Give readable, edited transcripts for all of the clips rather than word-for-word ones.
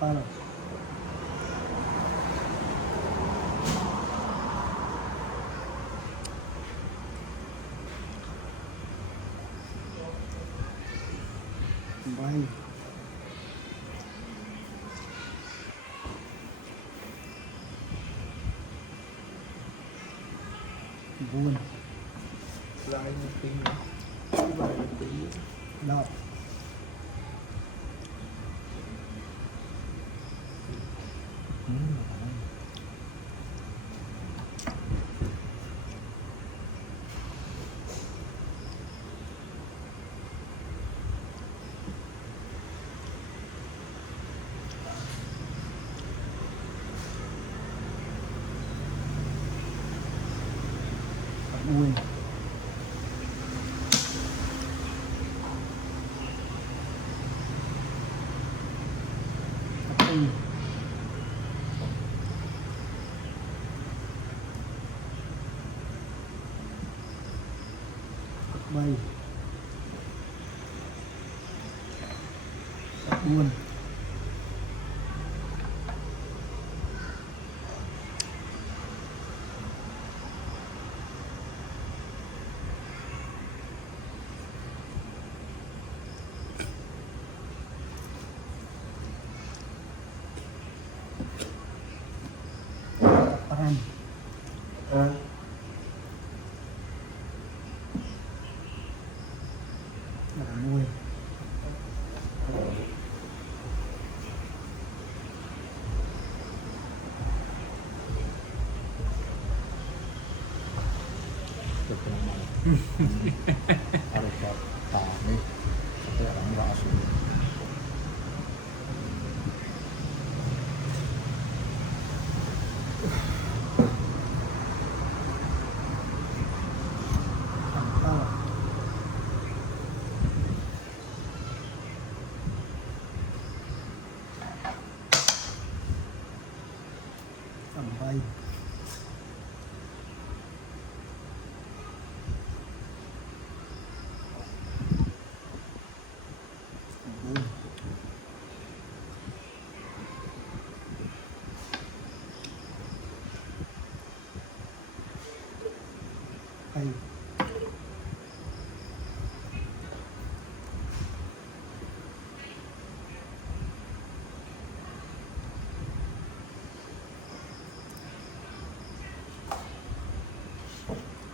Palo. Bay. Buồn. Lại một tí nữa. Lại một tí nữa. Đọc. Ui. Ui. Bay. Buồn. Paran. Mùi. Harus nih itu orang langsung Palo. Bay. Buồn. Bay.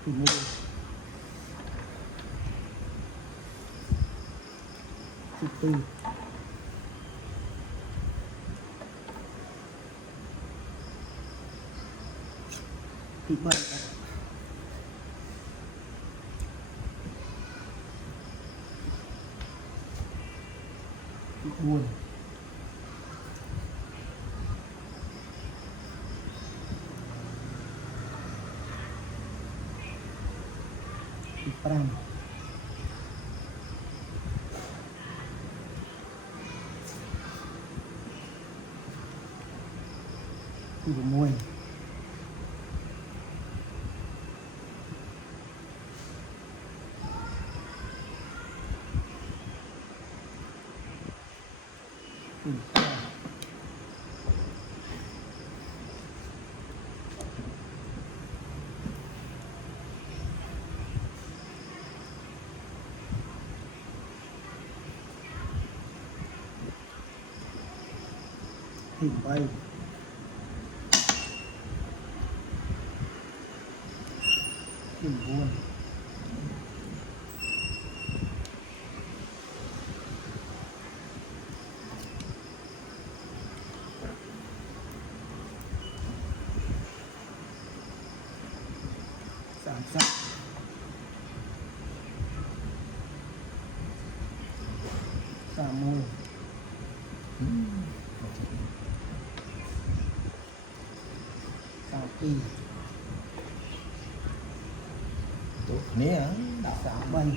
Thì mua. Thứ tư. Thứ bảy. Thứ buồn. Thứ pram. Thứ mùi. Thứ thì bay. Thì buồn. Sản xuất. Xả môi. Xả tì. tuh ini ya Xả bay.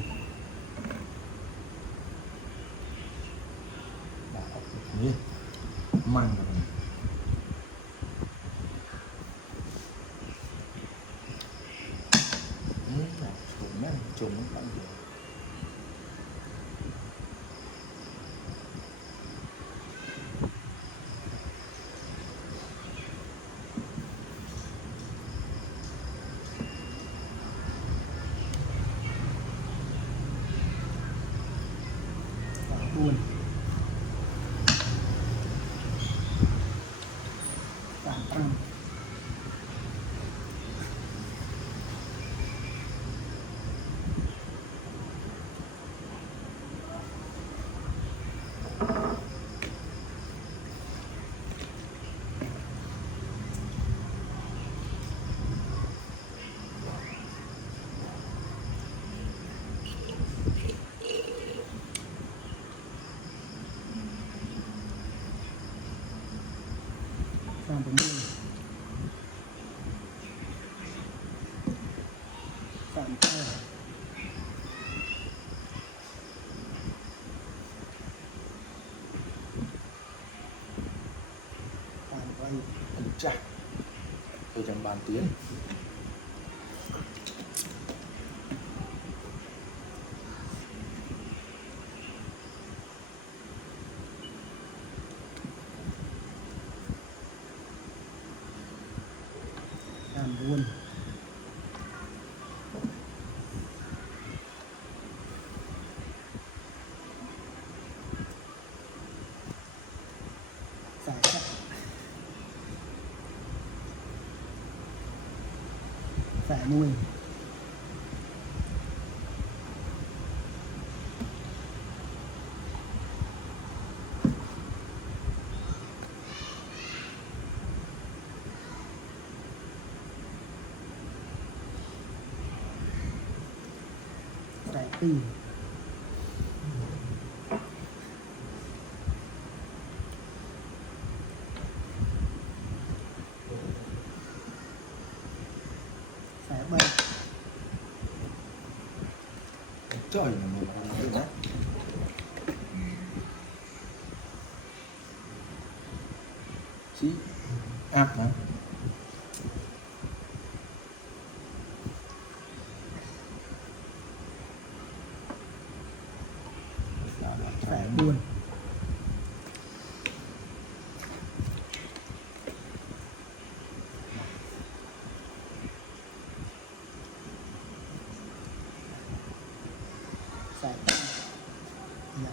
ini man kan trùng lắm buồn tạm tăng tạm bốn mươi tạm hai tạm bảy Anh chặt ở trong bàn tiến tạm buồn giải sắc giải mùi giải tì giải bảy trời là một cái đấy xí áp hả giải buồn giải tăng dạ.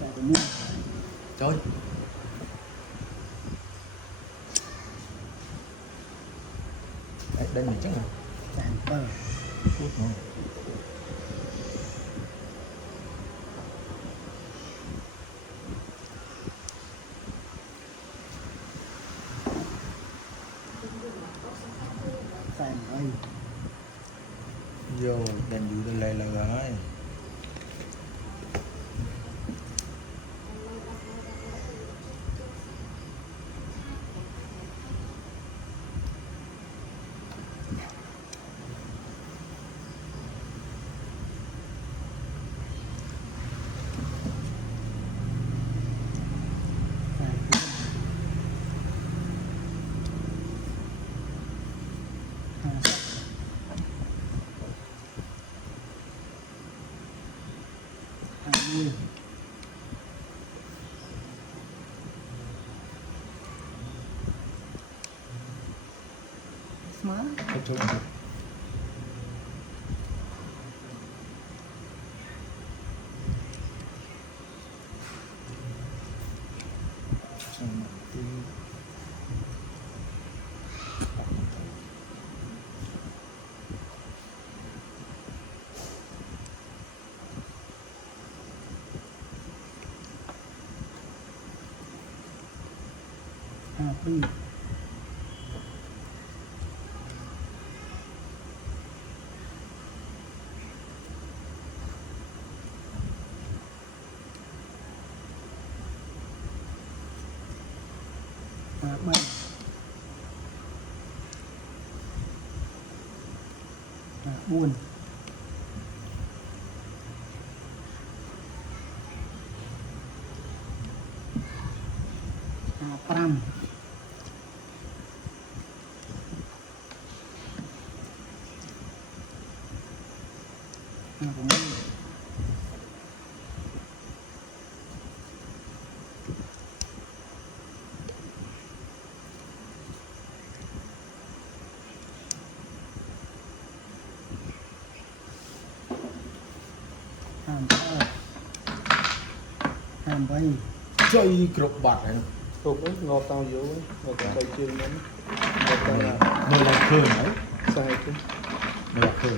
Giải bốn mươi trời đấy, đây mình chắc là giải bờ phút nữa giải bảy vô đèn dụ đây là gái giải bốn hạ sắc hạ mùi smart hết chỗ hạ pi hạ bảy hạ buồn hạ 5 cũng hàng bay chơi cược bạc này Thuộc ấy, ngọt tao yếu ấy, ngọt tao bay chiên lắm. Ngọt tao là nơi là khơi đấy sai chứ. nơi là khơi